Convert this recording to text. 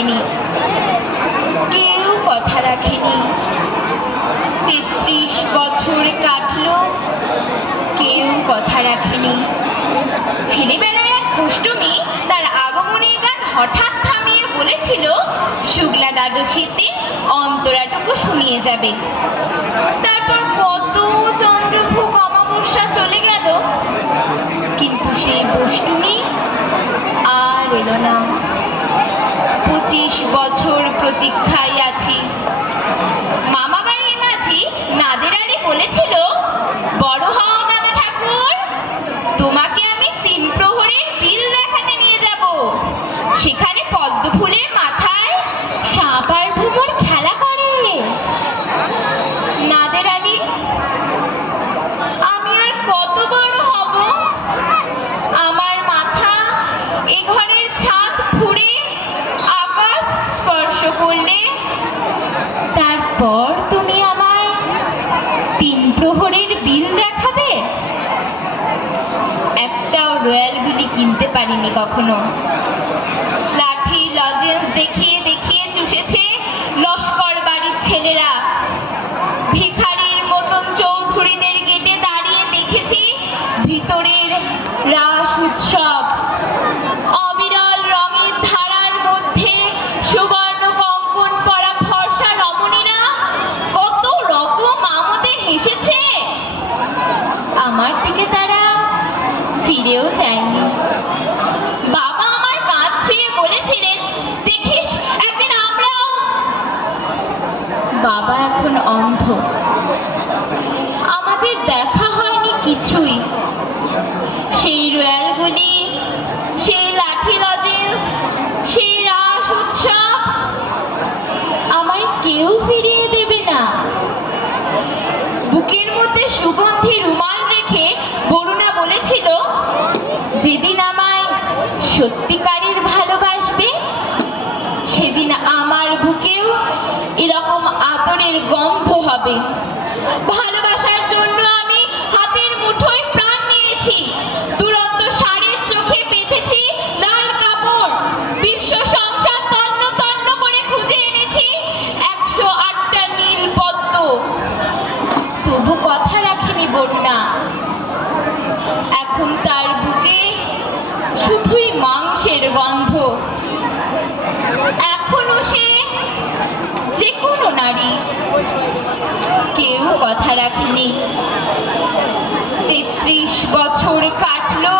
রাখেনি, কেউ কথা রাখেনি। ৩৩ বছর কাটলো, কেউ কথা রাখেনি। ছেলেবেলায় এক দুষ্টুমি তার আগমনের গান হঠাৎ থামিয়ে বলেছিল, শুক্লা দ্বাদশীতে অন্তরাটুকু শুনিয়ে যাবে। তারপর কত চন্দ্রভোগ অমাবস্যা চলে গেল, কিন্তু সেই দুষ্টুমি আর এলো না। ২৫ বছর প্রতীক্ষায় আছি। মামা বাড়ির মাঝি নাদের আলী বলেছিল, বড় হও দাদা ঠাকুর, তোমাকে আমি ৩ প্রহরের বিল দেখাতে নিয়ে যাব। সেখানে পদ্ম ফুলের মাথায় সাপ আর ভ্রমর খেলা করে। নাদের আলী, আমি আর কত বড় হব? আমার মাথা এ ঘরের ছাদ ফুঁড়ে আকাশ স্পর্শ করলে তারপর তুমি আমায় ৩ প্রহরের বিল দেখাবে? একটাও রয়্যাল গুলি কিনতে পারিনি কখনো। লাঠি লজেন্স দেখিয়ে দেখিয়ে চুষেছে লস্কর বাড়ির ছেলেরা। ভিখারির মতন চৌধুরীদের গেটে দাঁড়িয়ে দেখেছি ভিতরের রাস উৎসব। অবিরল রঙের ধারার মধ্যে সুবর্ণ কঙ্কন পরা ফর্সা রমণীরা কত রকম আমোদে হেসেছে। আমার দিকে তারা ফিরেও চায়নি। বাবা আমার কাঁধ ছুঁয়ে বলেছিলেন, দেখিস একদিন আমরাও। বাবা এখন অন্ধ, আমাদের দেখা হয়নি কিছুই। সেই রয়্যালগুলি, সেই লাঠি লজেন্স, সেই রাস উৎসব আমায় কেউ ফিরিয়ে দেবে না। বুকের মধ্যে সুগন্ধি রুমাল রেখে বরুণা বলেছিল, যেদিন আমায় সত্যিকারের ভালোবাসবে সেদিন আমার বুকেও এরকম আদরের গন্ধ হবে। ভালোবাসার জন্য আমি হাতের মুঠোয় প্রাণ নিয়েছি, দুরন্ত ষাঁড়ের চোখে বেঁধেছি লাল কাপড়, বিশ্ব সংসার তন্ন তন্ন করে খুঁজে এনেছি ১০৮টা নীল পদ্ম। তবু কথা রাখেনি বরুণা। এখন তার বুকে শুধুই মাংসের গন্ধ। এখনো সে যে কোনো নারী, কেউ কথা রাখেনি। ৩৩ বছর কাটলো,